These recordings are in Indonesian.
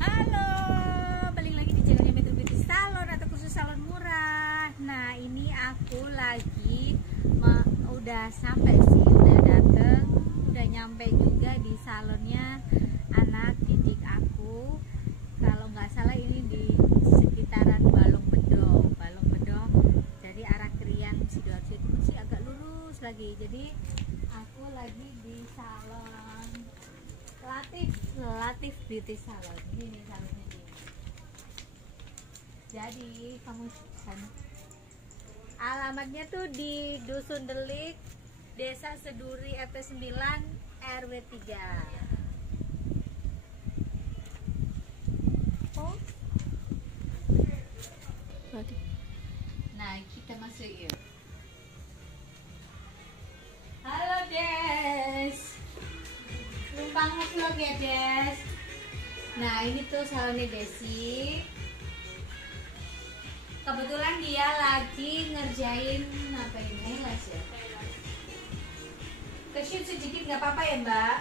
Halo, balik lagi di channelnya Metro Beauty Salon atau kursus salon murah. Nah, ini aku lagi udah sampai sih, udah dateng, udah nyampe juga di salonnya anak didik aku. Kalau nggak salah ini di sekitaran Balong Bedo. Dari arah Krian Sidoarjo itu masih agak lurus lagi. Jadi aku lagi di salon Latif Beauty Salon. Ini salonnya ini. Jadi kamu kan alamatnya tuh di Dusun Delik, Desa Seduri, RT 9, RW 3. Oh. Nah, kita masuk yuk. Halo Des. Numpang vlog ya Des. Nah, ini tuh salonnya Desi. Kebetulan dia lagi ngerjain apa ini, eyelash ya. Ke-shoot sedikit nggak apa-apa ya Mbak?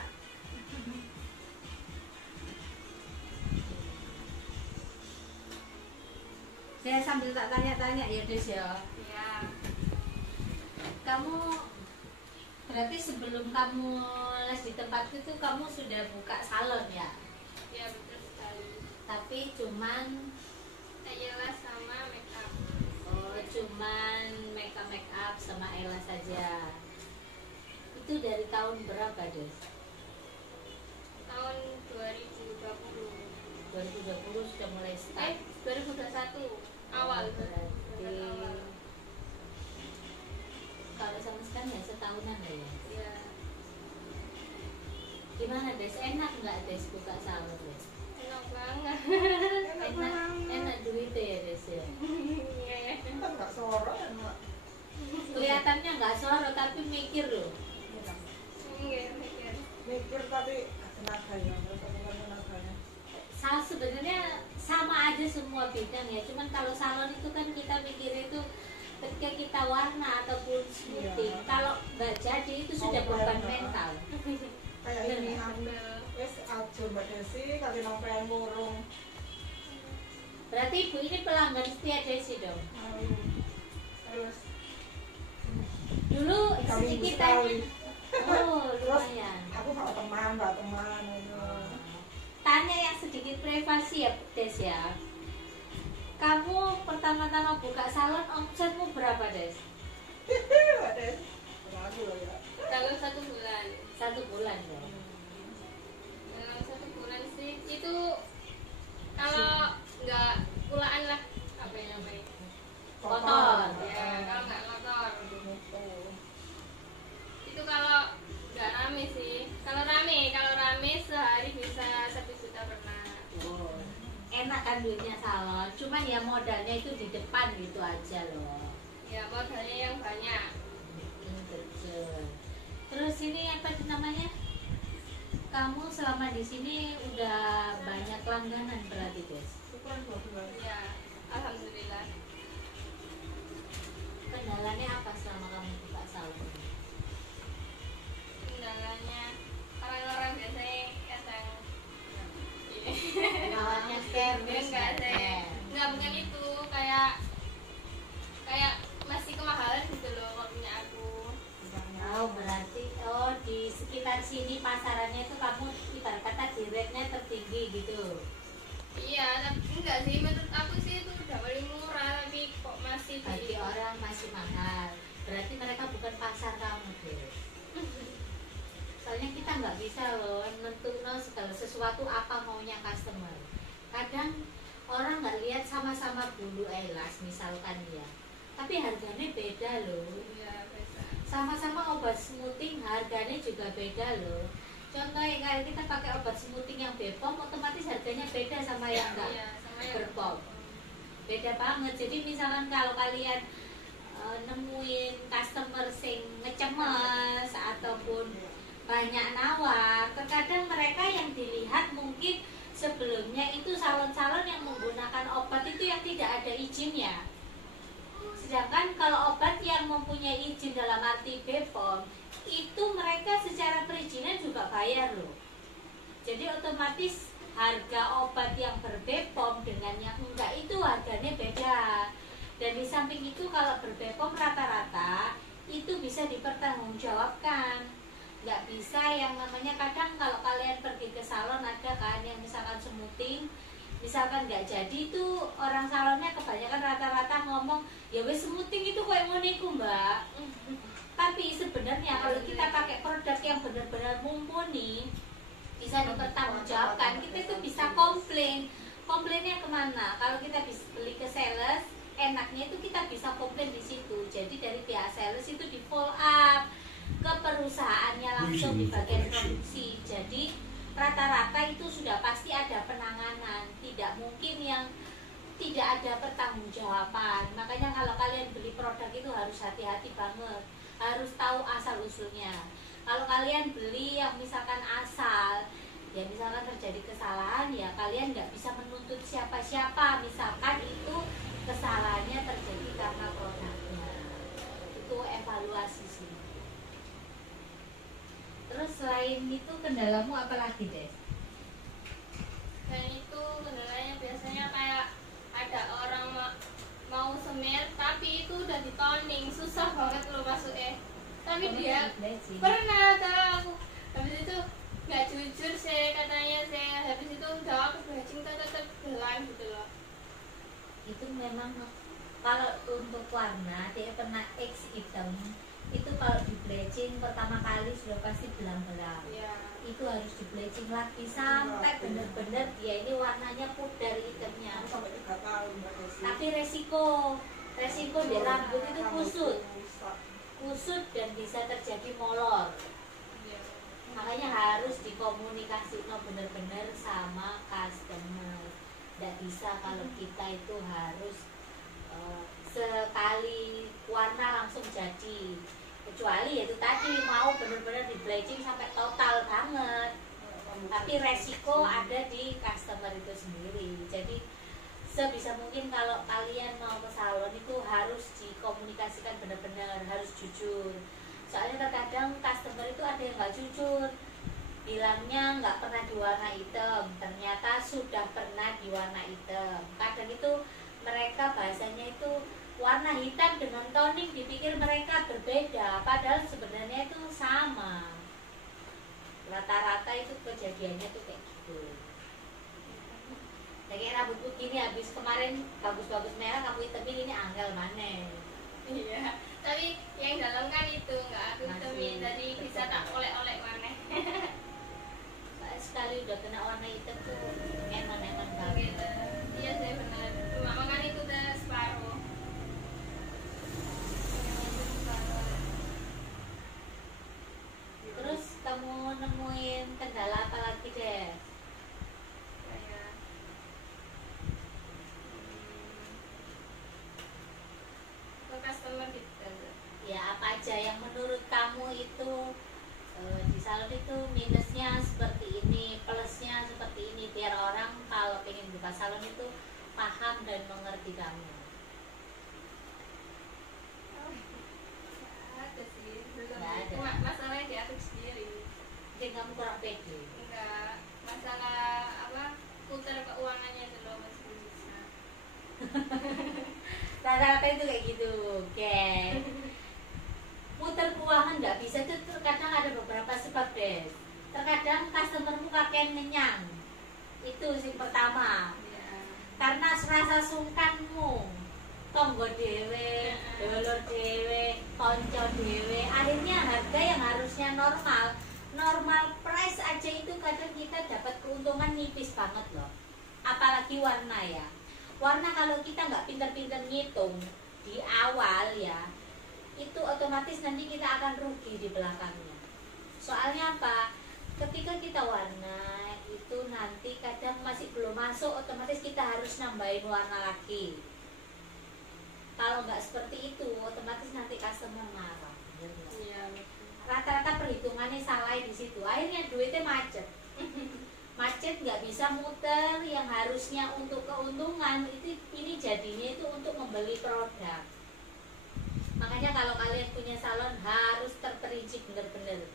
Saya sambil tak tanya-tanya ya Des ya. Iya. Kamu berarti sebelum kamu les di tempat itu kamu sudah buka salon ya? Iya, betul sekali. Tapi cuman Eyelash sama make up. cuman make up sama eyelash saja. Itu dari tahun berapa Des? Tahun 2020. 2020 sudah mulai start. 2021 awal. Berarti awal. kalau sama sekarang ya setahunan lah ya. Iya. Gimana Des? Enak nggak Des buka salon Des? Enak banget. Enak duitnya ya Des ya. Iya. Kan nggak soro enak. Kelihatannya nggak soro tapi mikir loh. Iya, mikir. Mikir tapi tenaganya, tenaganya. Sebenarnya sama aja semua bidang ya. Cuman kalau salon itu kan kita mikirnya itu ketika kita warna ataupun smoothing. Iya. Kalau nggak jadi itu sudah beban mental. Kayak ini aku wes aja Mbak Desi kali nompel murung. Berarti ibu ini pelanggan setia Desi dong. Terus Dulu kami sedikit sekali. tanya. Oh, Terus lumayan. aku sama teman gitu. Tanya yang sedikit privasi ya Des ya. Kamu pertama-tama buka salon omsetmu berapa Des? Mbak Des, lagu loh ya. Dalam 1 bulan. 1 bulan ya. Dalam 1 bulan sih itu kalau nggak pulaan lah apa yang namanya. Kotor. Ya, kalau nggak kotor. Itu kalau nggak rame sih. Kalau rame sehari bisa 1 juta pernah. Oh, enak kan duitnya salon. Cuman ya modalnya itu di depan gitu aja loh. Ya, modalnya yang banyak. Betul. Terus ini apa sih namanya? Kamu selama di sini udah banyak langganan berarti Des? Syukuran 2 bulan. Ya, alhamdulillah. Kendalanya apa selama kamu buka salon? Kendalanya orang-orang biasanya kadang Lawannya service enggak sih, enggak bukan itu, kayak masih kemahalan gitu loh kalau punya aku. Oh berarti di sekitar sini pasarannya itu kamu ibarat kata di rate-nya tertinggi gitu. Iya, tapi enggak sih, menurut aku sih itu udah paling murah, tapi kok masih Bagi orang masih mahal. Berarti mereka bukan pasar kamu Des. Soalnya kita nggak bisa loh nentuin segala sesuatu apa maunya customer. Kadang orang nggak lihat sama-sama bulu eyelash misalkan ya, tapi harganya beda loh. Iya, beda. Sama-sama obat smoothing harganya juga beda loh. Contohnya kayak kita pakai obat smoothing yang Bepom, otomatis harganya beda sama yang enggak Iya, sama yang Bepom. Beda banget. Jadi misalkan kalau kalian nemuin customer sing ngecemes ataupun banyak nawar, terkadang mereka yang dilihat mungkin sebelumnya itu salon-salon yang menggunakan obat itu yang tidak ada izinnya. Sedangkan kalau obat yang mempunyai izin dalam arti Bepom, itu mereka secara perizinan juga bayar loh. Jadi otomatis harga obat yang ber-BPOM dengan yang enggak itu harganya beda. Dan di samping itu kalau ber-BPOM rata-rata itu bisa dipertanggungjawabkan. Nggak bisa yang namanya, kadang kalau kalian pergi ke salon ada kan yang misalkan smoothing, misalkan nggak jadi tuh orang salonnya kebanyakan rata-rata ngomong ya wes smoothing itu kayak ngoniku mbak. Tapi sebenarnya kalau kita pakai produk yang benar-benar mumpuni bisa dipertanggungjawabkan, kita itu bisa komplain. Komplainnya kemana? Kalau kita bisa beli ke sales, enaknya itu kita bisa komplain di situ. Jadi dari pihak sales itu di follow up ke perusahaannya langsung di bagian produksi. Jadi rata-rata itu sudah pasti ada penanganan, tidak mungkin yang tidak ada pertanggungjawaban. Makanya kalau kalian beli produk itu harus hati-hati banget, harus tahu asal usulnya. Kalau kalian beli yang misalkan asal, ya misalkan terjadi kesalahan, ya kalian nggak bisa menuntut siapa-siapa. Misalkan itu kesalahannya terjadi karena produknya, itu evaluasi sih. Terus selain itu kendalamu apa lagi Des? Dan itu kendalanya biasanya kayak ada orang mau semir tapi itu udah ditoning, susah banget loh masuknya. Tapi dia pernah tahu aku habis itu nggak jujur sih katanya sih, habis itu udah aku bleaching tetap gelang gitu loh. Itu memang kalau untuk warna dia pernah X hitam itu kalau di bleaching pertama kali sudah pasti belang-belang. Iya. Itu harus di bleaching lagi sampai benar-benar dia ini warnanya pudar hitamnya. Sampai 3 tahun Mbak Desi. Tapi resiko di rambut itu kusut dan bisa terjadi molor. Iya. Makanya harus dikomunikasikan benar-benar sama customer. Tidak bisa kalau kita itu harus sekali warna langsung jadi, kecuali ya itu tadi mau benar-benar di bleaching sampai total banget. Tapi resiko ada di customer itu sendiri. Jadi sebisa mungkin kalau kalian mau ke salon itu harus dikomunikasikan benar-benar, harus jujur. Soalnya terkadang customer itu ada yang nggak jujur, bilangnya nggak pernah diwarna hitam, ternyata sudah pernah diwarna hitam. Kadang itu mereka bahasanya itu warna hitam dengan toning, dipikir mereka berbeda, padahal sebenarnya itu sama. Rata-rata itu kejadiannya tuh kayak gitu. Kayak rambutku gini habis kemarin bagus-bagus merah kamu hitamin, ini angel maneh. Iya, tapi yang dalam kan itu nggak aku hitamin, jadi bisa tak olek-olek maneh. Sekali udah kena warna hitam tuh eman-eman banget. Iya saya benar, cuma makan itu udah separuh. Terus kamu nemuin kendala apa lagi deh? Kayak ke customer gitu. Ya apa aja yang menurut kamu itu di salon itu minusnya seperti ini, plusnya seperti ini, biar orang kalau pengen buka salon itu paham dan mengerti kamu. Ada sih, belum. Nggak ada. Cuma masalahnya di aku sendiri. Mungkin kamu kurang pede. Enggak, masalah apa putar keuangannya itu loh masih belum bisa. Rata-rata itu kayak gitu, geng. Muter keuangan nggak bisa itu terkadang ada beberapa sebab deh. Terkadang customermu kakek nenyang, itu sih pertama. Iya. Karena serasa sungkanmu, tonggo dewe, dulur dewe, konco dewe, akhirnya harga yang harusnya normal price aja itu kadang kita dapat keuntungan nipis banget loh. Apalagi warna ya. Warna kalau kita nggak pinter-pinter ngitung di awal ya, itu otomatis nanti kita akan rugi di belakangnya. Soalnya apa? Ketika kita warna itu nanti kadang masih belum masuk, otomatis kita harus nambahin warna lagi. Kalau nggak seperti itu, otomatis nanti customer marah. Iya. Rata-rata perhitungannya salah di situ. Akhirnya duitnya macet. Macet nggak bisa muter yang harusnya untuk keuntungan itu, ini jadinya itu untuk membeli produk. Makanya kalau kalian punya salon harus terperinci bener-bener.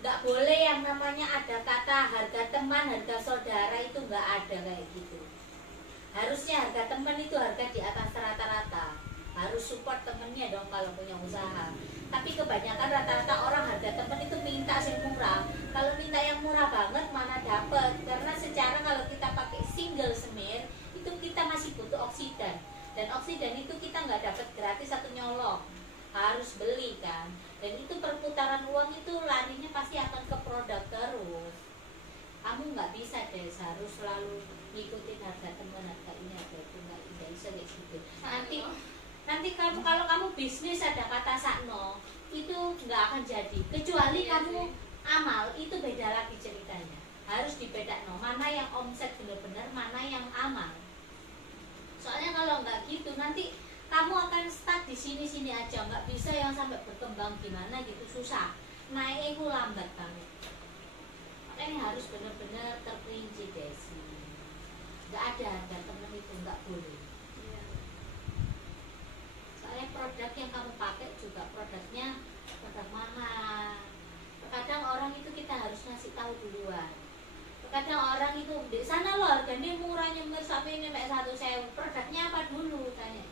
Nggak boleh yang namanya ada kata harga teman, harga saudara, itu nggak ada kayak gitu. Harusnya harga teman itu harga di atas rata-rata. Harus support temennya dong kalau punya usaha. Tapi kebanyakan rata-rata orang harga teman itu minta yang murah. Kalau minta yang murah banget mana dapet? Karena secara kalau kita pakai single semir itu kita masih butuh oksidan. Dan oksidan itu kita nggak dapat gratis atau nyolong, harus beli kan. Dan itu perputaran uang itu larinya pasti akan ke produk terus. Kamu nggak bisa deh harus selalu ngikutin harga teman, harga ini, harga itu, nggak bisa kayak gitu. Nanti kamu kalau kamu bisnis ada kata sakno itu nggak akan jadi. Kecuali kamu amal, itu beda lagi ceritanya. Harus dibedakan mana yang omset benar-benar, mana yang amal. Soalnya kalau nggak gitu nanti kamu akan stuck di sini-sini aja, nggak bisa yang sampai berkembang gimana gitu, susah. Naik itu lambat banget. Makanya harus benar-benar terperinci Desi. Nggak ada harga temen itu, nggak boleh. Soalnya produk yang kamu pakai juga produknya produk mahal. Terkadang orang itu kita harus ngasih tahu duluan. Kadang orang itu di sana loh harganya murah nyemir sampai ini mek 1.000, produknya apa dulu tanya.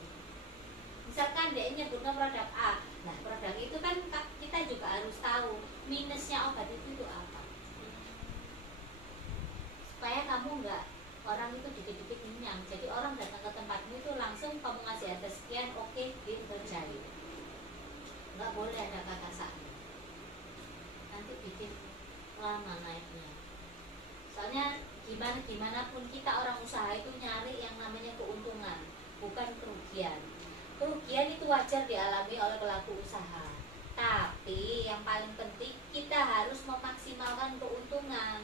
Misalkan dia nyebutnya produk A, nah produk itu kan kita juga harus tahu minusnya obat itu apa, supaya kamu nggak orang itu dikit-dikit kenyang. Jadi orang datang ke tempatmu itu langsung kamu ngasih harga sekian, oke, gitu terjadi. Nggak boleh ada kata sakit, nanti bikin lama naiknya. Soalnya gimana pun kita orang usaha itu nyari yang namanya keuntungan, bukan kerugian. Kerugian itu wajar dialami oleh pelaku usaha. Tapi yang paling penting kita harus memaksimalkan keuntungan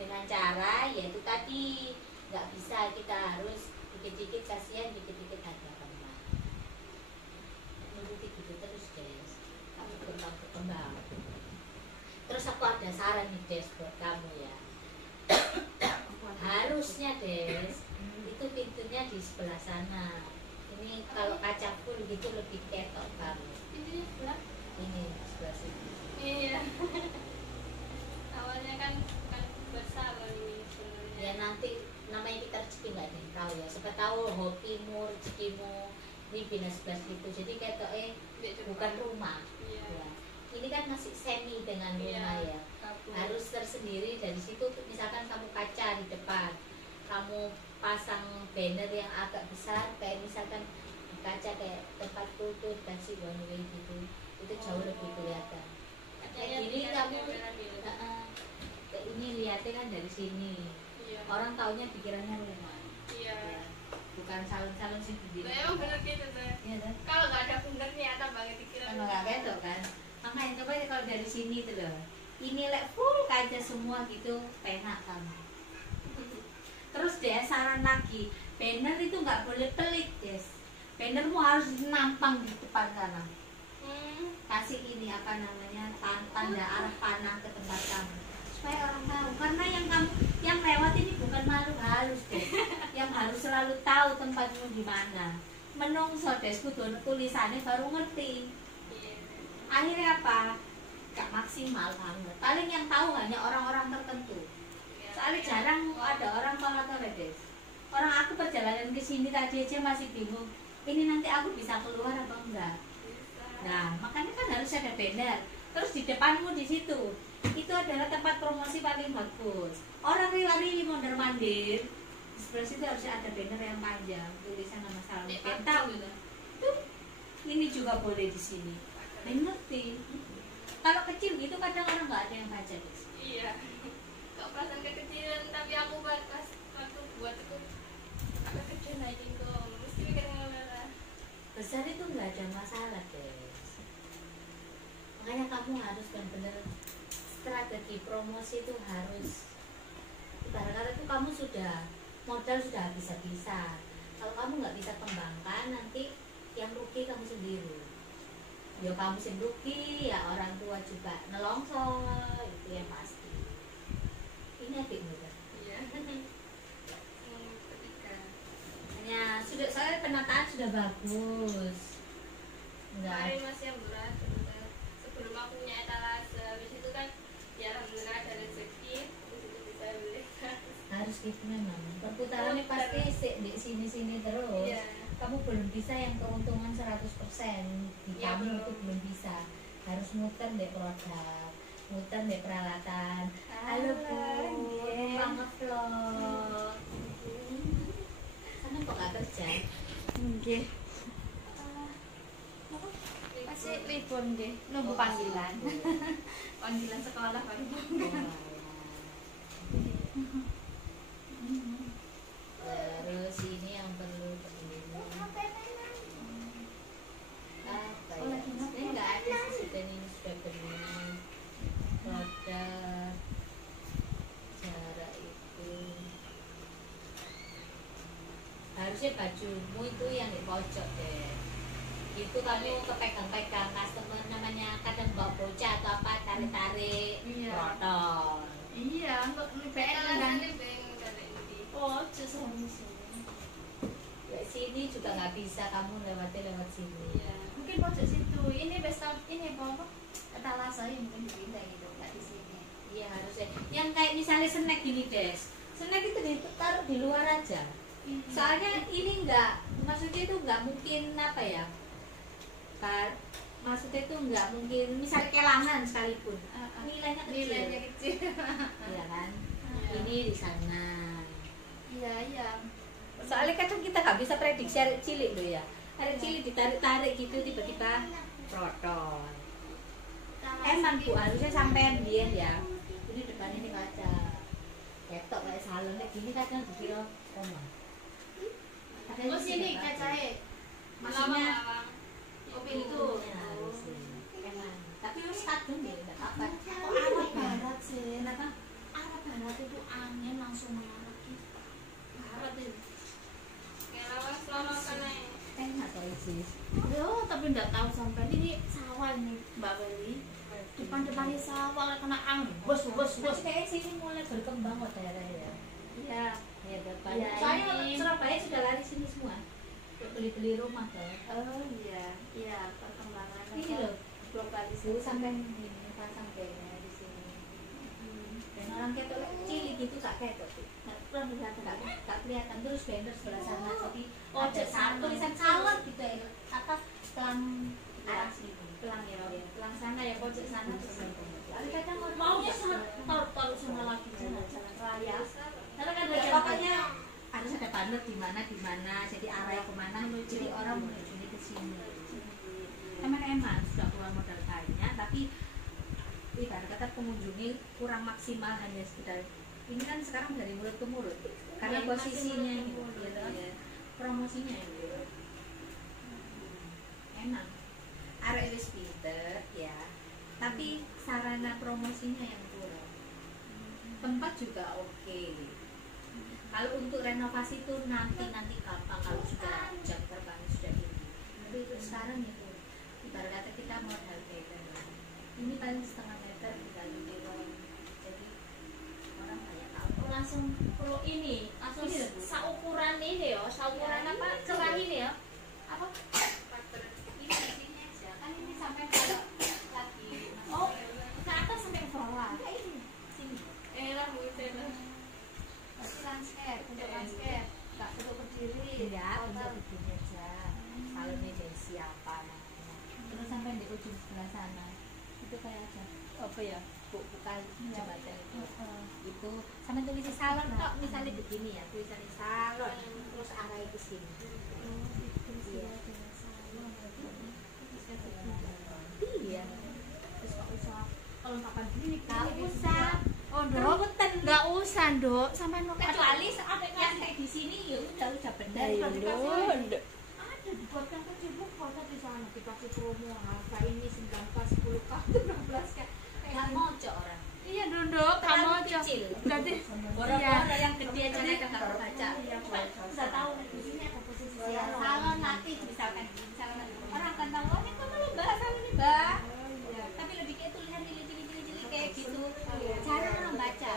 dengan cara yaitu tadi, nggak bisa kita harus dikit-dikit kasihan, dikit-dikit harga kembang. Nuruti gitu terus guys, kamu berkembang. Terus aku ada saran nih Des buat kamu ya. Harusnya Des itu pintunya di sebelah sana. Ini kalau kaca full gitu lebih ketok kamu. Ini sebelah? Ini sebelah sini. Iya. Awalnya kan besar ini sebenarnya. Ya nanti namanya kita rezeki nggak ada yang tahu ya. Siapa tahu hobimu, rezekimu ini pindah sebelah situ. Jadi kayak bukan rumah. Iya. Ya. Ini kan masih semi dengan rumah ya. Harus tersendiri dari situ. Misalkan kamu kaca di depan, kamu pasang banner yang agak besar kayak misalkan kaca kayak tempat tutut kasih one way gitu, itu jauh lebih kelihatan. Kayak gini kamu kayak ini lihatnya kan dari sini. Iya. Orang taunya pikirannya rumah. Iya. Ya. Bukan salon-salon sih begini. Emang bener gitu tuh. Iya kan? Kalau nggak ada bener nyata banget pikiran. Kalau nggak ketok kan? Makanya coba kalau dari sini tuh loh. Ini full kaca semua gitu, penak kamu. Terus deh saran lagi, banner itu nggak boleh pelit Des. Bannermu harus nampang di depan sana. Kasih ini apa namanya tanda arah panah ke tempat kamu, supaya orang tahu. Karena yang lewat ini bukan makhluk halus Des, yang harus selalu tahu tempatmu di mana. Menungso Des kudu tulisannya baru ngerti. Akhirnya apa? Gak maksimal banget. Paling yang tahu hanya orang-orang tertentu. Soalnya jarang ada orang kalau Des. Orang aku perjalanan ke sini tadi aja masih bingung. Ini nanti aku bisa keluar apa enggak? Nah, makanya kan harus ada banner. Terus di depanmu di situ, itu adalah tempat promosi paling bagus. Orang lari mondar mandir. Di sebelah situ harus ada banner yang panjang, tulisan nama salon. Tahu gitu. Tuh, ini juga boleh di sini. Dan ngerti. Kalau kecil gitu kadang orang nggak ada yang baca Des. Iya. Kok perasaan kekecilan, tapi aku pas waktu buat itu agak kecil aja kok. Mesti mikir ngelara. Besar itu nggak ada masalah Des. Makanya kamu harus benar-benar strategi promosi itu harus. Ibarat itu kamu sudah modal sudah habis-habisan. Kalau kamu nggak bisa kembangkan, nanti yang rugi kamu sendiri. Ya kamu sendiri rugi, ya orang tua juga nelongso, itu yang pasti. Ini adik muda. Iya. Ketika Hanya sudah saya penataan sudah bagus. kemarin masih yang berat sebentar. Sebelum aku punya etalase, habis itu kan ya alhamdulillah ada rezeki itu bisa beli. Harus gitu memang. Perputarannya pasti di sini-sini terus. Iya. Kamu belum bisa yang keuntungan 100% di Iya, kamu belum. itu belum bisa. Harus muter deh produk, muter deh peralatan. Halo Bu, Iya. banget vlog. Sana kok nggak kerja? Nggih. Masih libur nggih, nunggu panggilan. Panggilan sekolah baru. Terus ini yang perlu apa ya? Sebenarnya nggak ada sih, sudah ini sudah beli produk cara itu. Harusnya bajumu itu yang di pojok deh. Itu kamu kepegang-pegang customer namanya kadang bawa bocah atau apa tarik-tarik Iya. protol. Iya, untuk alasannya bingung dari ini. Oh, susah sini. Ya, sini juga nggak bisa kamu lewat sini. Iya. Mungkin pojok situ. Ini besok ini apa? Etalase yang mungkin dipindah gitu, nggak di sini. Iya harusnya. Yang kayak misalnya snack gini Des. Snack itu ditaruh di luar aja. Soalnya ini nggak, maksudnya itu nggak mungkin apa ya? Maksudnya itu nggak mungkin misalnya kelangan sekalipun. Nilainya kecil. Nilainya kecil. Iya kan? Iya. Ini di sana. Iya, iya. Soalnya kadang kita nggak bisa prediksi arek cilik loh ya. Arek cilik ditarik-tarik gitu tiba-tiba protol. Emang Bu harusnya sampean biyen ya. Ini depan ini kaca. Ketok kayak salon kayak gini kadang dikira omah. Oh sini kacanya. Maksudnya oh pintu. Emang. Tapi harus kadung ya enggak apa. Kok arah barat sih? Kenapa? Arah barat itu angin langsung mengarah gitu. Barat itu. Ngelawan selama kena. Enak kali sih. Oh, tapi enggak tahu sampai ini sawah nih Mbak Beli. Depan-depannya sawah kena angin. Bos. Tapi kayak sini mulai berkembang kok daerahnya. Iya. Ya depan. Ya, Soalnya ini- Surabaya sudah lari sini semua. Untuk beli-beli rumah kan. Oh iya. Iya, perkembangan Ini loh. globalisasi. Dulu sampai ini pasang kayaknya di sini. Dan orang ketok kecil gitu gak ketok tuh. Kurang kelihatan. Gak kelihatan terus banner sebelah sana. Jadi Oh, ada sana. tulisan salon gitu ya. Apa pelang arah sini. Pelang ya, pelang sana ya, pojok sana terus. Tapi kadang orang Maunya sana, taruh sana lagi sana jalan raya. Karena kan ya, ada pokoknya harus ada banner di mana jadi arahnya kemana jadi orang menuju ke sini. Emang sudah keluar modal banyak tapi ibarat kata pengunjungnya kurang maksimal hanya sekedar ini kan sekarang dari mulut ke mulut karena Ya, posisinya masih gitu mulut ke mulut, ya, ya. promosinya gitu. Enak arek wis pinter ya tapi sarana promosinya yang kurang. Tempat juga oke. Kalau untuk renovasi itu nanti gampang kalau sudah jam terbang sudah tinggi. Tapi itu sekarang itu ibarat kata kita modal meter. Ini paling setengah meter dikali orang. Jadi orang banyak tahu. langsung pro ini langsung Ini loh, Bu. saukuran ini ya, saukuran Ya, apa ini kerah loh. ini ya. Apa? Ini di sini aja. Kan ini sampai kalau lagi Oh, ke atas sampai ke bawah. enggak ini sini. Lah bukan. Berarti landscape untuk Eh. landscape. Enggak perlu berdiri ya, untuk begini aja. Kalau ini dari siapa namanya. Terus sampai di ujung sebelah sana. Itu kayak aja. Apa ya? Bukan jembatan itu. Itu sama tulisan salon kok misalnya begini ya, tulisannya salon terus arahnya ke sini. Iya. Iya. Terus kok usah kelengkapan klinik Nggak gitu. usah. Oh, Dok. Keruwetan. Enggak usah, Dok. Sampai no Kecuali saat yang kayak di sini ya udah benar. Ada dibuatkan kecil bu, foto di sana dikasih promo apa ini 19 10 k 16 k. Nggak mau orang. Iya, Dok. Kamu Terlalu aja. kecil. Berarti Boro-boro yang gede aja mereka nggak mau baca. sudah tahu di sini ada posisi Ya, salon. salon nanti misalkan orang akan tahu oh ini kan lo bahas salon ini mbak. Tapi lebih kayak tulisan cilik kayak gitu. Cara orang baca.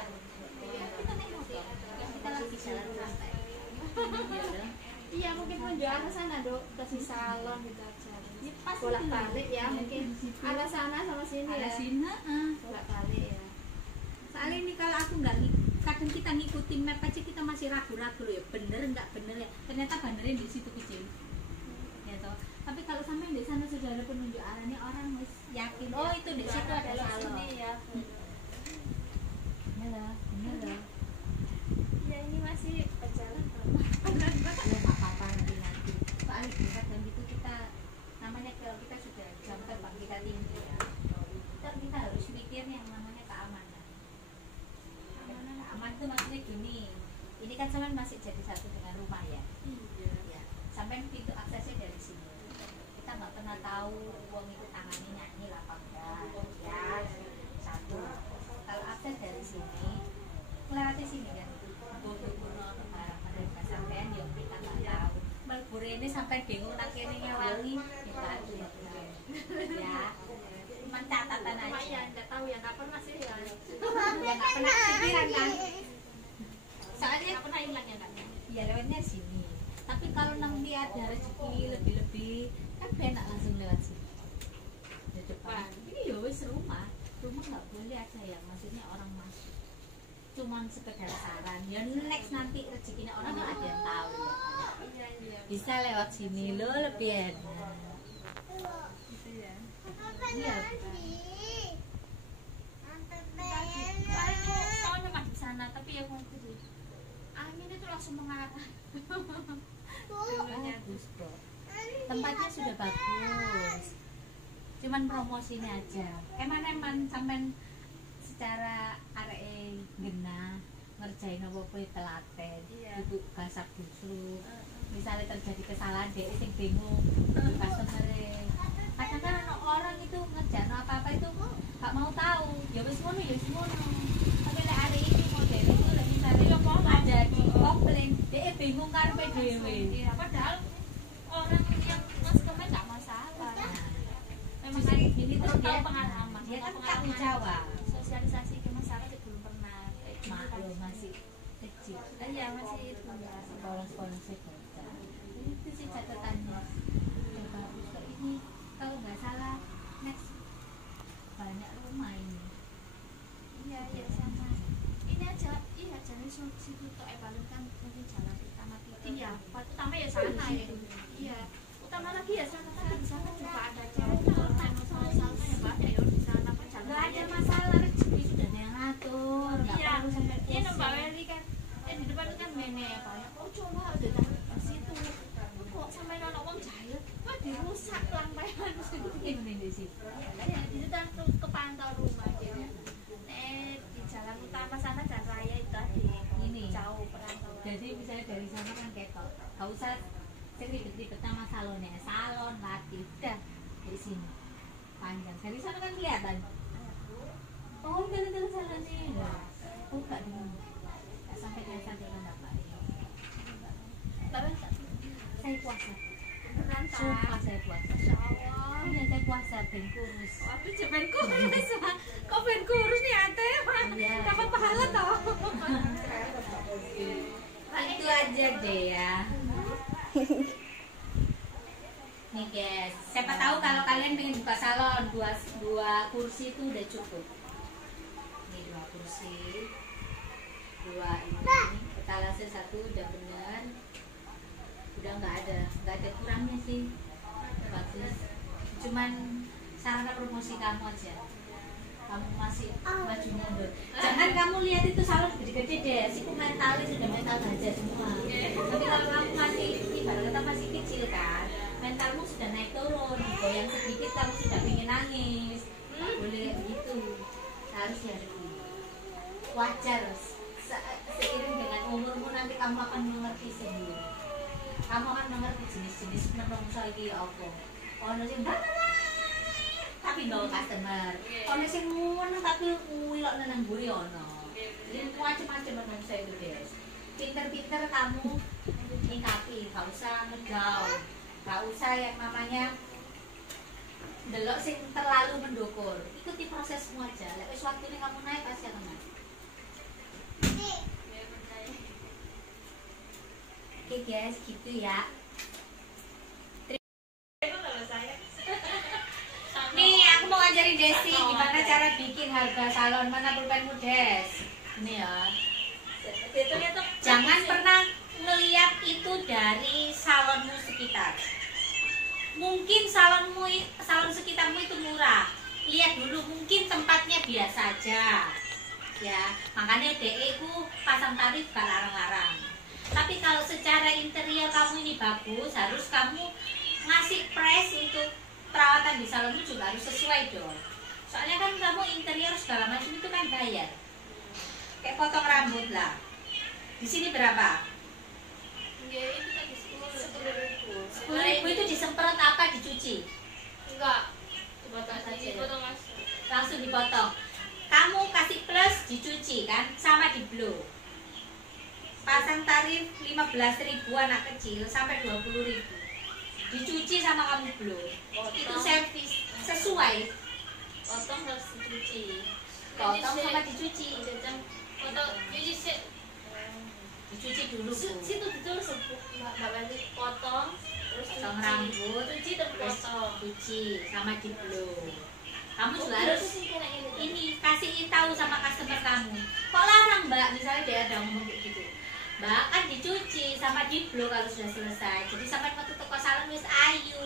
Kita nengok ya. Kita lagi jalan santai. Iya, mungkin menjual ke sana, Dok. Ke si salon gitu aja. Pas Bolak-balik ya, mungkin arah sana sama sini ya. Ada sini. Bolak-balik ya. Soalnya ini kalau aku nggak kadang kita ngikutin map aja kita masih ragu-ragu loh ya, bener nggak bener ya, ternyata benernya di situ kecil ya toh. Tapi kalau sampai di sana sudah ada penunjuk arahnya, orang harus yakin oh itu di situ ada salon ya. bener lah. Ya ini masih berjalan. Ya nggak apa-apa nanti soalnya kita dan gitu kita namanya kalau kita sudah jam terbang kita tinggi ya, kita harus mikir yang namanya keamanan. Keamanan itu maksudnya gini, ini kan sampai masih jadi satu dengan rumah ya. Ya, sampai pintu aksesnya dari sini. Kita nggak pernah tahu uang itu tangannya nyanyi apa enggak. Ya, satu. Kalau akses dari sini, lewatnya sini kan. Bodoh-bodoh barang mereka sampean ya kita nggak tahu. Melbur ini sampai bingung nak kene ngewangi ya. Ya. Mencatatan aja. Ya nggak tahu ya, nggak pernah sih ya. Ya nggak pernah pikiran kan. Soalnya Nggak pernah hilang ya kan. ya lewatnya sini. Tapi kalau nanti ada rezeki lebih-lebih kan enak langsung lewat sini. Di depan. Ini ya wis rumah nggak boleh ada ya, maksudnya orang masuk. Cuman sekedar saran. Ya next nanti rezekinya orang nggak ada yang tahu ya. Iya. Bisa lewat sini lo lebih enak. Gitu ya. Iya. Mau nyemak di sana, tapi ya mau dulu. Angin itu langsung mengarah. Bagus kok. Tempatnya sudah bagus. Cuman promosinya aja. Eman sampean secara arek genah ngerjain apa-apa telaten. Iya. Ibu gasak busuk. Misalnya terjadi kesalahan dia sing bingung customer-e. Kadang kan orang itu ngerjain apa-apa itu gak mau tahu. Ya wis ngono ya wis ngono. Tapi lek hari ini model itu lek misalnya ada di komplain, dia bingung karepe dhewe. Iya, padahal orang yang customer nggak masalah. Memang Terus kan ini terus perlu dia tahu pengalaman. dia kan Tahu tanggung pengalaman. jawab. Sosialisasi ke masyarakat itu belum pernah. Maklum masih kecil. Iya masih itu ya. Sekolah-sekolah saya baca. Itu sih catatannya. Coba buka ini kalau nggak salah next banyak rumah ini. Iya sama. Ini aja, iya jalan situ tuh paling kan mungkin jalan utama itu. Iya, utama ya sana ya. Iya, utama lagi ya sana, tapi di sana juga ada jalan. Kalau masalah ya banyak ya di sana kan jalan. Nggak ada masalah, rezeki sudah ada yang ngatur. Nggak Iya, perlu sampai iya pusing. Mbak Weli kan. Di depan itu kan mene ya Pak. Oh coba udah di situ. Kok sampai nono wong jahil, wah dirusak lantaian. Ini di situ. Ya, di situ kan tuh kepantau rumah gitu. Di jalan utama sana jalan raya itu tadi Ini. jauh perantauan. Jadi misalnya dari sana kan ketok, nggak usah ribet-ribet sama salonnya, salon lagi udah di sini panjang. Dari sana kan kelihatan. Oh jalan-jalan sana nih. Oh nggak di sini. Nggak sampai dari sana kan nggak Pak. Bapak Saya puasa. beneran Sumpah saya puasa. Allah. Iya saya puasa ben kurus. Waduh jepen kurus. Kok ben kurus nih ate? Iya. Dapat pahala toh. Itu aja deh ya. Nih guys, siapa tahu kalau kalian pengen buka salon, dua kursi itu udah cukup. Nih dua kursi, dua ini, etalase satu udah bener, udah nggak ada kurangnya sih, bagus. Cuman sarana promosi kamu aja. Kamu masih maju mundur. Jangan kamu lihat itu salon gede-gede deh, siku mentalnya sudah mental baja semua. Tapi kalau kamu masih, ibarat kata masih kecil kan, mentalmu sudah naik turun, goyang sedikit kamu sudah ingin nangis. Nggak boleh kayak begitu. Harusnya wajar. Seiring dengan umurmu nanti kamu akan mengerti sendiri. Kamu akan mengerti jenis-jenis menungso iki apa. Ono sing tapi bawa customer. Ono sing ngono tapi wilok nang mburi ono. Jadi macam-macam menungso itu guys. Pinter-pinter kamu nyikapi, gak usah ngegau. Gak usah yang namanya delok sing terlalu mendukur. Ikuti prosesmu aja. Lek wis waktune kamu naik pasti akan naik. Oke guys, gitu ya. Nih, aku mau ngajarin Desi gimana cara bikin harga salon mana pulpenmu Des. Ini ya. Ternyata Jangan pernah ngelihat itu dari salonmu sekitar. Mungkin salon sekitarmu itu murah. Lihat dulu, mungkin tempatnya biasa aja. Ya, makanya DE ku pasang tarif gak larang-larang. Tapi kalau secara interior kamu ini bagus, harus kamu ngasih price untuk perawatan di salonmu juga harus sesuai dong. Soalnya kan kamu interior segala macam itu kan bayar. Kayak potong rambut lah. Di sini berapa? ya itu tadi 10.000. 10.000 itu disemprot apa dicuci? Enggak. Dipotong saja ya? dipotong mas. Langsung dipotong. Kamu kasih plus dicuci kan, sama di blow. Pasang tarif 15.000 anak kecil sampai 20.000. Dicuci sama kamu blow. Itu servis sesuai. Potong harus dicuci. Potong sama dicuci. Potong cuci sih. Dicuci dulu Bu. Situ ditulis Mbak Banti potong terus Potong rambut, cuci terus terus potong. cuci sama di blow. Kamu juga harus ini kasih tahu sama customer kamu. Kok larang Mbak? Misalnya dia ada ngomong kayak gitu. Mbak kan dicuci sama di blow kalau sudah selesai. Jadi sampai waktu toko salon wis ayu.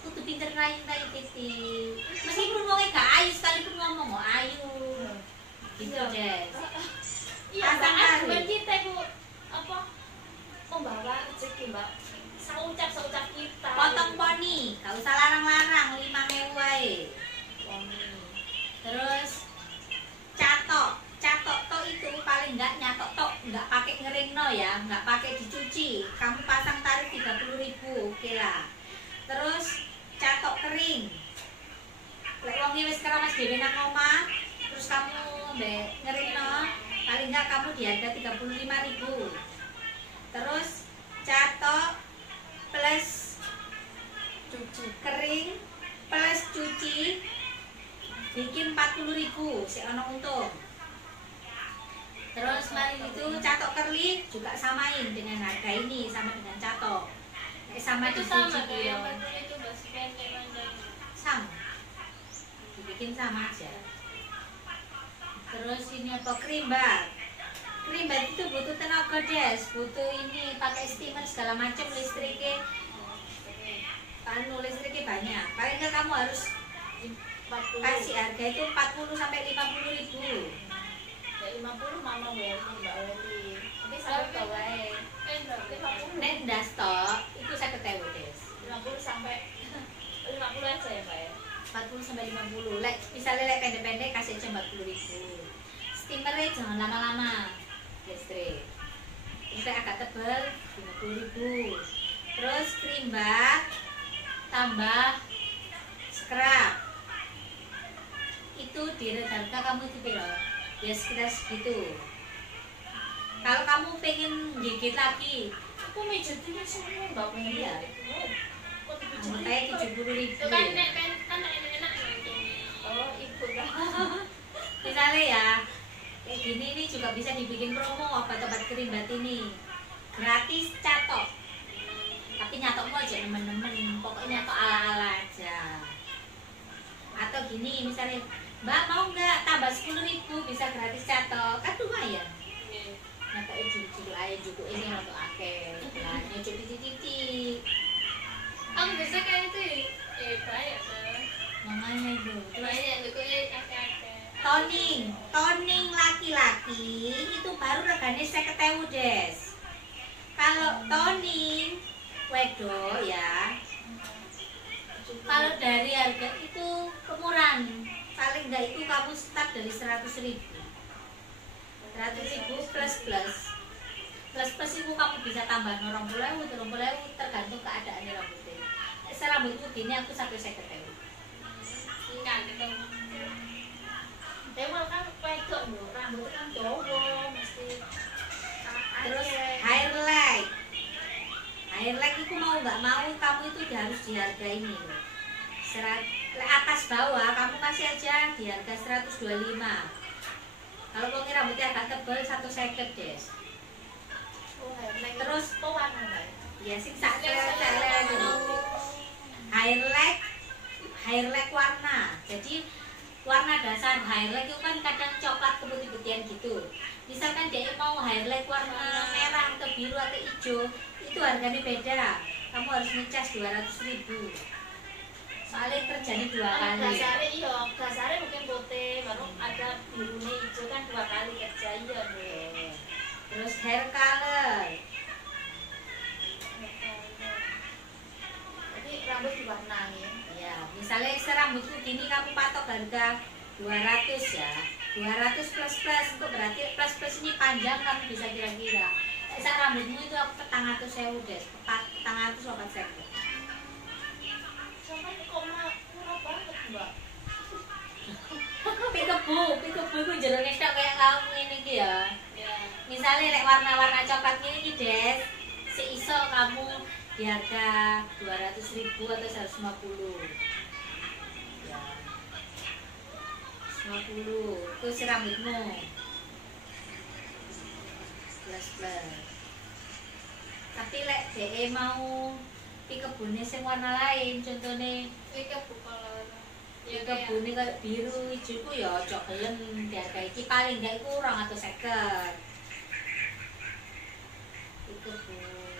Kudu pinter rayu-rayu titik. Meskipun ngomongnya gak ayu sekalipun ngomong kok ayu. Gitu deh. Iya, Pasang Mbak, tarif. bukan kita itu apa membawa rezeki Mbak. Saucap kita. Potong poni, gak usah larang-larang 5.000 wae. Terus catok tok itu paling enggak nyatok tok, enggak pakai ngeringno ya, enggak pakai dicuci. Kamu pasang tarif 30.000, oke lah. Terus catok kering. Lek wong wis keramas dhewe nang omah, terus kamu mbek ngeringno, paling enggak kamu di harga 35.000. Terus catok plus Cuci. kering plus cuci bikin 40.000 si ono untung. Terus mari itu catok kerlip juga samain dengan harga ini sama dengan catok. Sama Itu dicuci sama kayak yang dulu. 40 itu basi pendek panjang. Sama. Dibikin sama aja. Terus ini apa krimbat. Krimbat itu butuh tenaga Des, butuh ini pakai steamer segala macam listriknya. Listriknya banyak. Paling enggak kamu harus 40. kasih harga itu 40 sampai 50.000. Ya 50 mama bayar Mbak Weli. Tapi sampai bawah. Berarti 50. Nek ndak stok itu 50.000 Des. 50 sampai 50 aja ya Mbak ya. 40 sampai 50. Lek misalnya lek pendek-pendek kasih aja 40.000. Steamernya jangan lama-lama. Listrik. Ini agak tebal 50.000. Terus krim bak tambah scrub. Itu di harga kamu itu piro? Ya sekitar segitu. Kalau kamu pengen gigit lagi, Aku mijitin semua Mbak Weli. Iya. Kok dipijitin? makanya 70.000. Itu kan enak oh ibu kan. Misalnya ya, kayak gini ini juga bisa dibikin promo obat-obat krimbat ini. Gratis catok. Tapi nyatokmu aja nemen-nemen, pokoknya nyatok ala-ala aja. Atau gini misalnya, Mbak mau nggak tambah 10.000 bisa gratis catok, kan lumayan. Nyatoknya jujur aja juga ini untuk akeh. Nah, nyucuk titik-titik. Aku biasa kayak itu banyak tuh. Makanya itu. Terus Banyak tuh kakek-kakek. toning laki-laki itu baru regane 50.000 Des. Kalau toning wedok ya, kalau dari harga itu kemurahan, paling enggak itu kamu start dari 100.000. 100.000 plus itu kamu bisa tambah 20.000 tergantung keadaannya rambutnya. Serambutku gini aku sampai 50.000. Enggak gitu. Dewa kan wedok lho, rambutnya kan dawa mesti. Terus highlight itu mau nggak mau kamu itu harus di harga ini loh. Atas bawah kamu kasih aja di harga 125. Kalau mau rambutnya agak tebal 150 Des. Terus pewarna Mbak. Ya sih sak highlight warna. Jadi warna dasar highlight itu kan kadang coklat keputih-putihan gitu. Misalkan dia mau highlight warna merah atau biru atau hijau, itu harganya beda. Kamu harus ngecas 200.000. Soalnya kerjanya 2 kali. Dasarnya mungkin putih, baru ada birunya hijau kan 2 kali kerja iya deh. Terus hair color. Jadi rambut diwarnai. Ya, misalnya serambutku gini kamu patok harga 200 ya. 200 plus itu berarti plus ini panjang kamu bisa kira-kira. Saat rambutmu itu aku 400.000 deh. 400 apa saya? Sampai kok murah banget, Mbak. Pikebu itu jerone tok kayak kamu ini iki ya. Ya. Misalnya lek warna-warna coklat ini Des, seiso kamu di harga 200.000 atau 150. Ya. 150. Itu si rambutmu. Plus. Tapi lek DE mau pikebune sing warna lain, contohnya Pikebu kalau ya pikebune kayak biru, hijau ku ya ojo gelem diharga iki paling gak iku 250. Pikebu.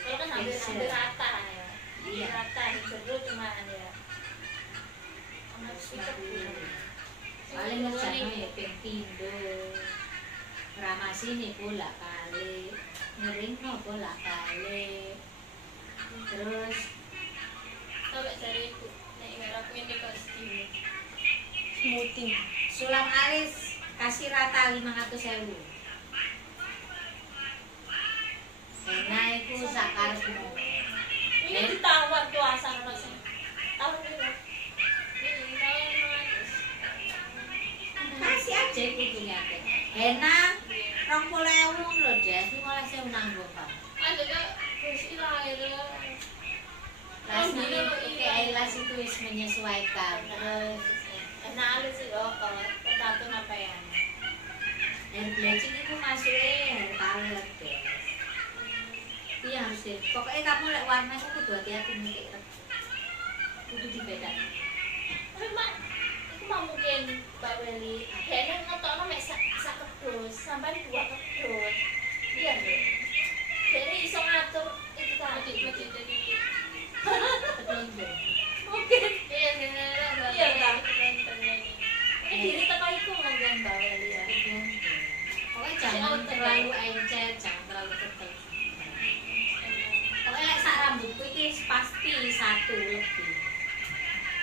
kalau kan hampir rata ya. Iya. Rata di seru cuma ya. Anak pikebu. Paling ngerjane ya ping pindho. Ramasine bolak-balik, ngeringno bolak-balik. Terus Sampai dari itu nek ngarep ini kostum. smoothing. Sulam alis kasih rata 500.000. Enak iku sakarepmu. Ini ditawar tuh asal rasanya. Tahu ini. Ini tahun 500. Kasih aja kudunya teh. Enak 20.000 lho, Des. 15.000 nanggung, Pak. Ada ke istilah itu. Lasnya pakai eyelash itu wis menyesuaikan. Terus Enak aja sih loh kalau tato apa ya? hair bleaching itu masuknya hair color, Des. Iya harus deh. Pokoknya kamu lek warna itu kudu hati-hati nih kayak kudu dibedakan. Tapi mak, itu mah mungkin Mbak Weli. Kayaknya ngetokno mek sak kedus sampai 2 kedus. Iya deh. Jadi iso ngatur itu tadi. Jadi Terlindung. mungkin. Iya Mbak. Ini diri teko iku mungkin Mbak Weli ya. Pokoknya jangan terlalu encer, jangan terlalu tebal. Pokoknya lek sak rambutku iki pasti 1 lebih.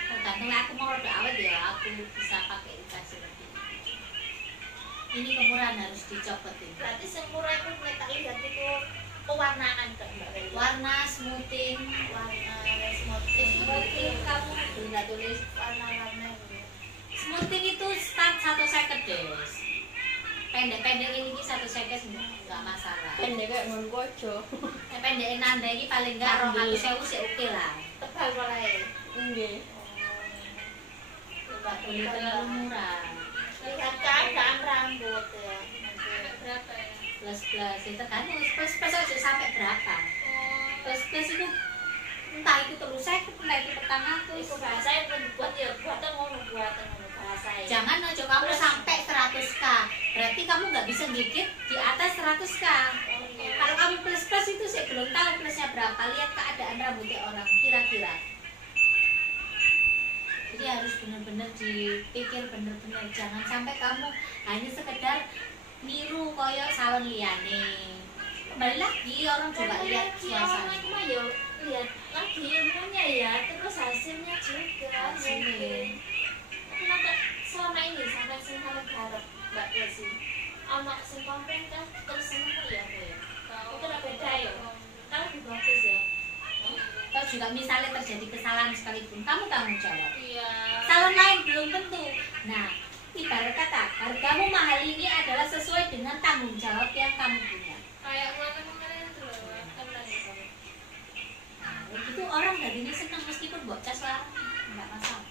Tergantung aku mau rada awet ya, aku bisa pakai dikasih lebih. Ini kemurahan harus dicopotin. Berarti sing murah itu nek tak lihat itu pewarnaan kan Mbak Weli. Warna smoothing, Warna smoothing. smoothing kamu bisa tulis. Warna-warna ini. Smoothing itu start 1 Des. Pendek-pendek ini 1 nggak masalah. Pendek kayak ngono aja. Pendek nanda ini paling nggak 200.000 sih oke lah. Tebal malah ya. Nggih. Nggak boleh terlalu murah. Lihat keadaan rambut ya. Berapa ya? Plus itu tergantung plus aja sampai berapa. Plus itu entah itu terus saya entah itu pertama tuh. Itu bahasa yang buat ya buatan ngono bahasa ya. Jangan ojo kamu sampai 100k. Berarti kamu nggak bisa gigit di atas 100k. Kalau kamu plus itu saya belum tahu plusnya berapa. Lihat keadaan rambutnya orang kira-kira. Jadi harus benar-benar dipikir benar-benar, jangan sampai kamu hanya sekedar niru koyo salon liyane. Kembali lagi orang juga lihat suasana. Orang mah ya lihat lagi ilmunya ya, terus hasilnya juga. Hasilnya. Tapi nanti selama ini sampai sing kalian garap Mbak Desi. Anak sing komplain kan terus semua ya Bu ya. Itu udah beda ya. Kan lebih bagus ya. Kalau juga misalnya terjadi kesalahan sekalipun, kamu tanggung jawab. Iya. Salon lain belum tentu. Nah, ibarat kata, hargamu mahal ini adalah sesuai dengan tanggung jawab yang kamu punya. Kayak kemarin itu loh, tenang ya. Nah, begitu orang jadinya senang meskipun buat cas lah, nggak masalah.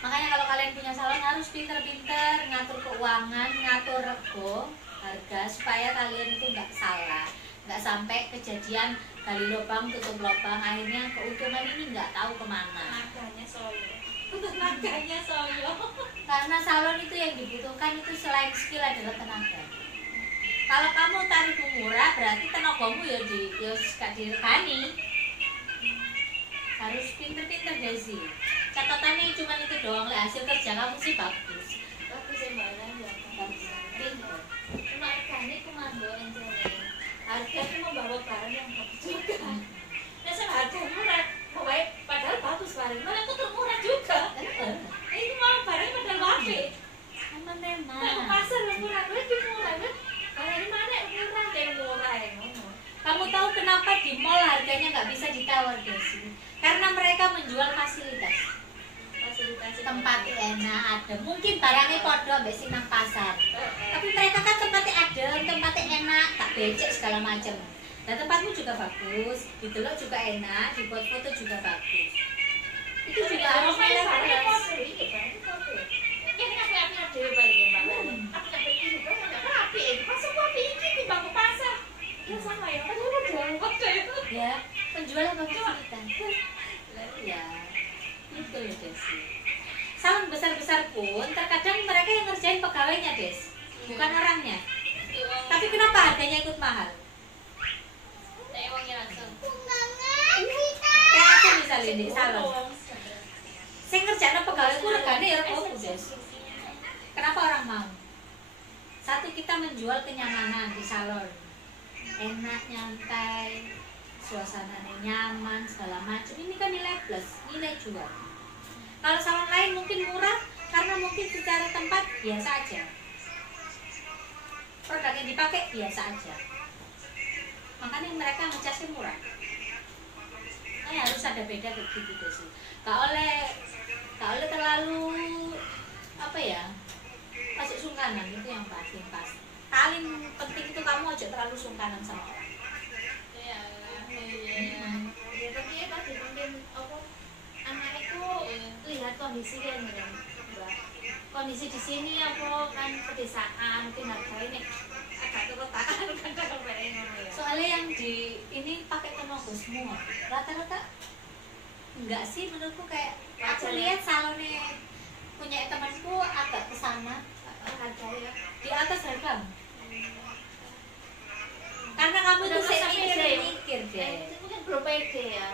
Makanya kalau kalian punya salon harus pinter-pinter ngatur keuangan, ngatur rego, harga supaya kalian itu nggak salah, nggak sampai kejadian gali lubang tutup lubang akhirnya keuntungan ini nggak tahu kemana. Harganya solo. tenaganya soyo. Karena salon itu yang dibutuhkan itu selain skill adalah tenaga. Kalau kamu tarifmu murah berarti tenagamu ya gak direkani. Harus pinter-pinter Desi. Catatannya cuma itu doang, hasil kerja kamu sih bagus. Bagus ya mbak ya. Pinter. Cuma harganya komando encereng. Harga itu membawa barang yang bagus juga. Nah sama harga murah, padahal bagus barang, malah itu termurah juga. Ini mau barang padahal wape. Emang Nah, memang. pasar murah, itu murah kan? Barang ini mana murah kayak murah ya. Kamu tahu kenapa di mall harganya nggak bisa ditawar Desi? Karena mereka menjual fasilitas. Fasilitas Tempatnya enak, ada. Mungkin barangnya podo ambek sing nang pasar. Tapi mereka kan tempatnya adem, tempatnya enak, tak becek segala macam. Dan tempatmu juga bagus, didelok juga enak, dibuat foto juga bagus. Itu juga harus nilai plus. Ini api-api ada balik ya mbak. Api-api ini juga nggak api. Masuk api ini di bangku pasar. Ya sama ya, kan udah jauh waktu itu. Ya, penjual apa fasilitas? Ya, itu loh Desi. Salon besar-besar pun terkadang mereka yang ngerjain pegawainya Des, bukan orangnya. Tapi kenapa harganya ikut mahal? Nek wongnya langsung. Kayak aku misalnya di salon, saya ngerjain pegawaiku regane ya repoku Des. Kenapa orang mau? Satu, kita menjual kenyamanan di salon, enak, nyantai, suasananya nyaman, segala macam. Ini kan nilai plus, nilai jual. Kalau salon lain mungkin murah karena mungkin secara tempat biasa aja, produk yang dipakai biasa aja, makanya mereka ngecasnya murah. Nah, harus ada beda begitu sih. Gak oleh terlalu apa ya, masuk sungkanan, itu yang paling pas. Paling penting itu kamu aja terlalu sungkanan sama orang. Ya, ya tapi mungkin apa anak itu lihat kondisi kan mbak. Kondisi di sini apa kan pedesaan, mungkin harga ini agak kekotaan kan kalau ya. Soalnya yang di ini pakai tenaga semua, rata-rata enggak sih menurutku. Kayak aku lihat salonnya punya temanku agak kesana Harganya di atas harga. Karena kamu tuh mikir deh. mungkin belum pede ya.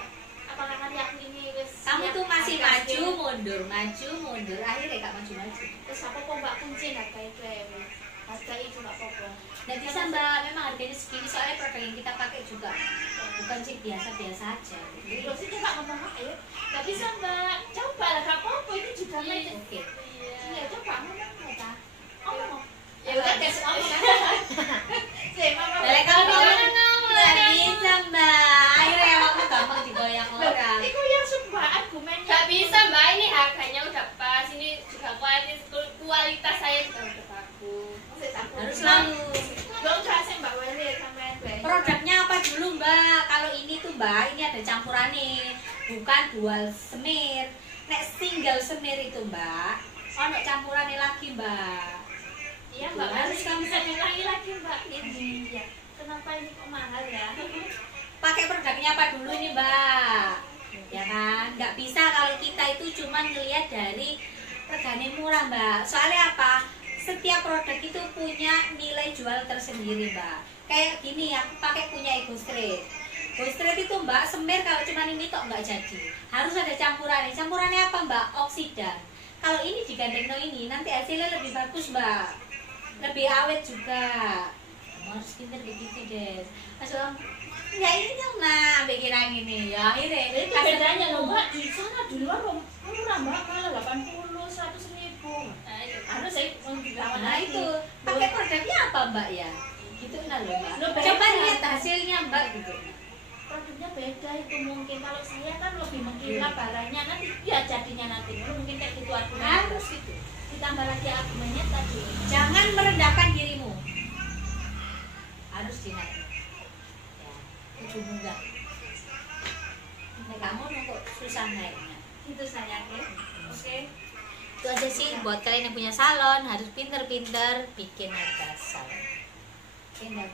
Apakah nanti aku ini wis Kamu siap tuh masih harga maju segini? mundur, akhirnya gak maju-maju. Terus apa kok mbak kunci harga itu ya harga itu nggak apa-apa. Nggak bisa mbak, memang harganya segini soalnya produk yang kita pakai juga bukan sih biasa-biasa aja. Terus itu mbak ngomong ya nggak bisa mbak, coba lah nggak apa-apa itu juga Oke. iya coba ngomong ya ta ngomong Ya udah tes ngomong mama Balik kalau nggak bisa mbak, akhirnya kamu gampang digoyang orang. itu yang sumpah argumennya Gak bisa mbak, ini harganya udah pas, ini juga kualitas saya juga udah bagus. Harus selalu. nggak usah sih mbak Weli sampai Produknya apa dulu mbak? Kalau ini tuh mbak, ini ada campurannya, bukan dual semir. Nek single semir itu mbak, ono campurannya lagi mbak. iya mbak Harus kamu bisa diulangi lagi mbak ini ya kenapa ini kok mahal ya Pakai produknya apa dulu nih mbak? Ya kan, nggak bisa kalau kita itu cuma ngelihat dari regane murah mbak. Soalnya apa? Setiap produk itu punya nilai jual tersendiri mbak. Kayak gini, aku pakai punya Ego Street. Ego Street itu mbak, semir kalau cuma ini tok nggak jadi. Harus ada campurannya. Campurannya apa mbak? Oksidan. Kalau ini digandeng no ini, nanti hasilnya lebih bagus mbak. Lebih awet juga. Kamu harus pinter begitu deh. Langsung, ya ini kan nah pikiran ini ya akhirnya itu bedanya loh mbak di sana di luar murah mbak malah 80 100 ribu harus saya menggunakan nah itu pakai produknya apa mbak ya gitu nah loh mbak Loh, coba beda. lihat hasilnya mbak gitu produknya beda itu mungkin kalau saya kan lebih menggila barangnya nanti ya jadinya nanti mungkin kayak gitu argumennya harus itu ditambah lagi argumennya tadi jangan merendahkan dirimu harus dinaik ya ujung enggak kamu nunggu susah naiknya itu sayangnya oke itu aja sih buat kalian yang punya salon harus pinter-pinter bikin harga salon pinter